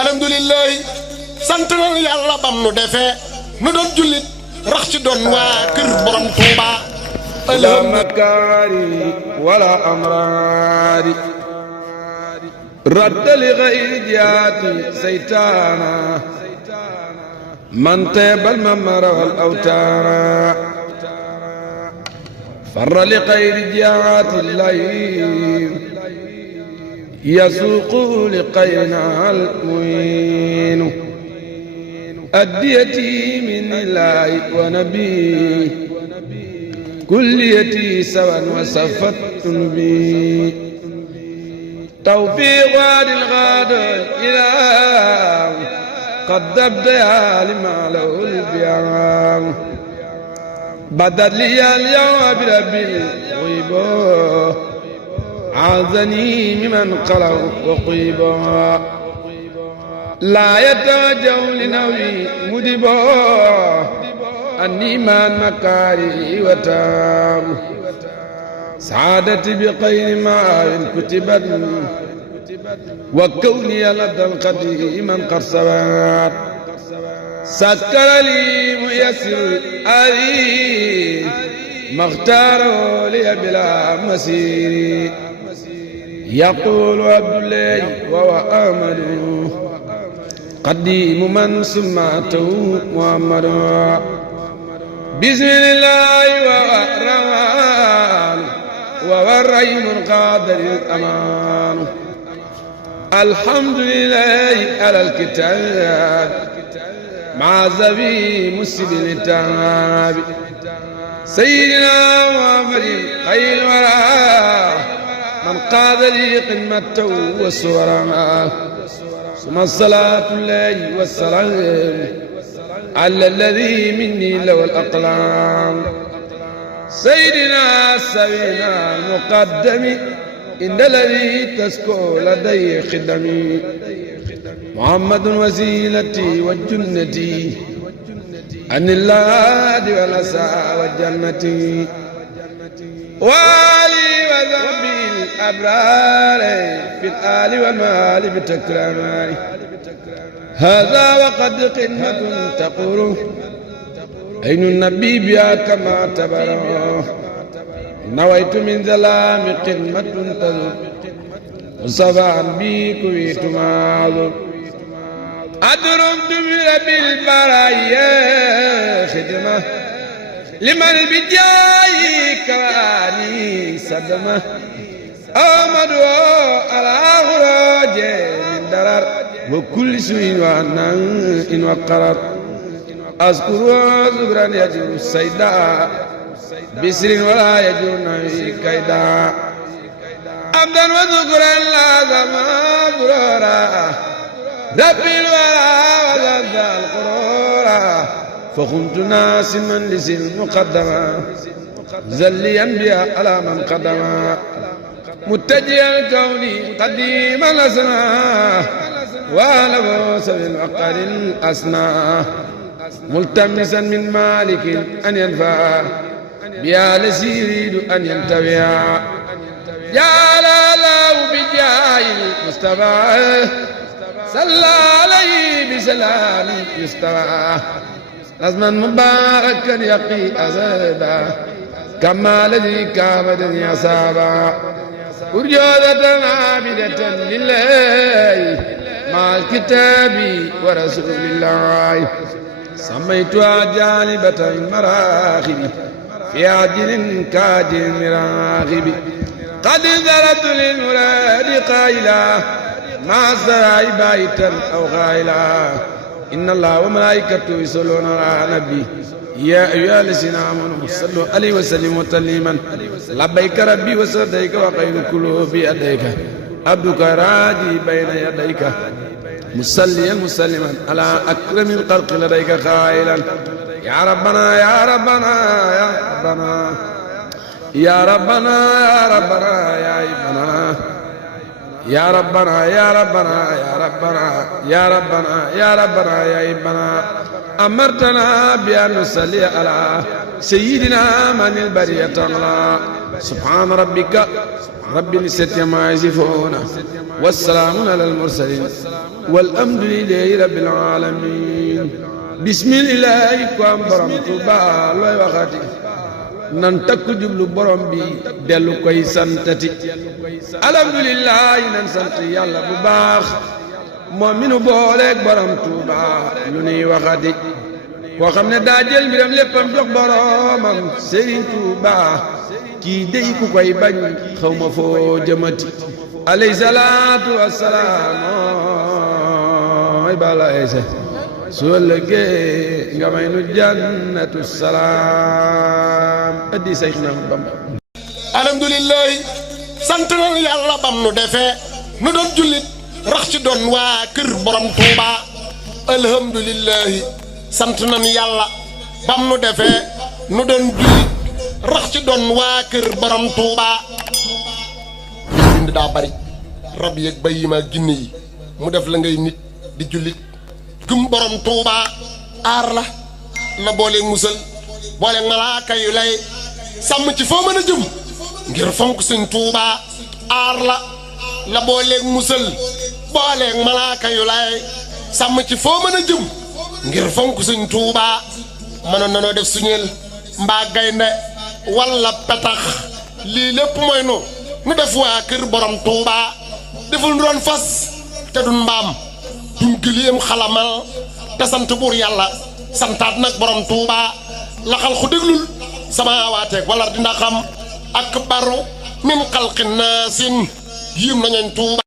alhamdulilah sant na yàlla bam nu defee nu doon jullit rax ci doon waa kër borom Tuuba. لا مكاري ولا أمراري رد لغير جهاتي سيتانا من طيب الممر والأوتار فر لغير جهات الليل يسوق لقينا المعين أديتي من الله ونبيه كليتي سوا وصفت بي توفيق وادي الغاد إلى قد أبدأ لما له البيان بدل لي اليوم بربي الغيب عاذني ممن قلوا وقيبا لا يتوجه لنوي مدبا أني من مكاري وتاب سعادتي بخير ما كتبت وكوني لدى القديم قد سبات سكر لي ميسر أري ما اختاره لي بلا مسير يقول عبد الله وهو آمل قديم من سمعته محمد بسم الله والرحمن والرحيم القادر الأمان الحمد لله على الكتاب مع زبي مسجد التعب سيدنا محمد خير الورى من قاد لي قمته والسورى ثم الصلاة الله والسلام على الذي مني له الأقلام سيدنا سبينا المقدم إن الذي تسكو لدي خدمي محمد وسيلتي وجنتي عن اللاد والأسى والجنة والي وذنبي الأبرار في الآل والمال بتكرار هذا وقد قمة تقول أين النبي بها كما اعتبره نويت من ظلام قمة تذر وصفا بي كويت معذر أدرمت برب البرايا خدمة لمن بجاي كواني صدمة أحمد على خروج من درر وكل سوء وأنا إن وقرر أذكر ذكرا يجر السيداء بسر ولا يجر نبي كيدا عبدا وذكرا لازم برورا ربي الورى وزاد القرورا فخنت ناسما لسن مقدما زليا بها على من قدما متجيا الكون قديما الأسنى وعلى بوسب العقل الأسنى ملتمسا من مالك أن ينفع بها لسي يريد أن ينتفع جعل الله بجاه المصطفى صلى عليه بسلام يستوى نظما مباركا يقي أزادا كما الذي كابدني أصابا أرجوذة عابدة لله مع الكتاب ورسول الله سميتها جانبة المراغب في عجل كاجل مراغب قد ذرت للمراد قائلا مع الزراع بايتا أو غائلا إن الله وملائكته يصلون على النبي يا أيها الذين آمنوا صلوا عليه وسلموا تسليما لبيك ربي وسعديك وخير كله بيديك عبدك راجي بين يديك مصليا مسلما على أكرم الخلق لديك خائلا يا ربنا يا ربنا يا ربنا يا ربنا يا ربنا يا ربنا يا ربنا يا ربنا يا ربنا يا ربنا يا ربنا يا ربنا أمرتنا بأن نصلي على سيدنا من البرية الله سبحان ربك رب العزة عما يصفون والسلام على المرسلين walhamdulillahi rabbil alamin bismillahi ko am borom Tuuba looy waxati nan takku jublu borom bi dellu koy santati alhamdulillahi nan sant yàlla bu baax moom mi nu booleeg borom Tuuba lu nuy waxati koo xam ne daa jël mbiram léppam jox boromam Sëriñ Tuuba kii dey ku koy bañ xaw ma foo jëmati alayhi salaatu wassalaam ay bala eese su ëllëgee nga may nu jannatu salaam addi Seexna Bamba alhamdulillahi sant na yàlla bam nu defee nu doon jullit rax ci doon waa kër borom Tuuba alhamdulillahi sant nañ yàlla bam nu defee nu doon jullit rax ci doon waa kër borom Tuuba bind daa bari rab yeeg bay yi ma ginne yi mu def la ngay nit di jullit gëm borom Tuuba aar la booleeg musal booleeg malaaka yu lay sàmm ci foo mën a jëm ngir fonk Sëñ Tuuba aar la booleeg musal booleeg malaaka yu lay sàmm ci foo mën a jëm ngir fonk Sëñ Tuuba mënoon nanoo def suñeel mbaa gaynde walla petax lii lépp mooy nu def waa kër borom Tuuba deful nu doon fas te dun mbaam duñ gëléem xalamal te sant buur yàlla santaat nag borom Tuuba laxal xu déglul sama waateeg wala di ndaxam ak baru min xalqi naasin yim nañu Tuuba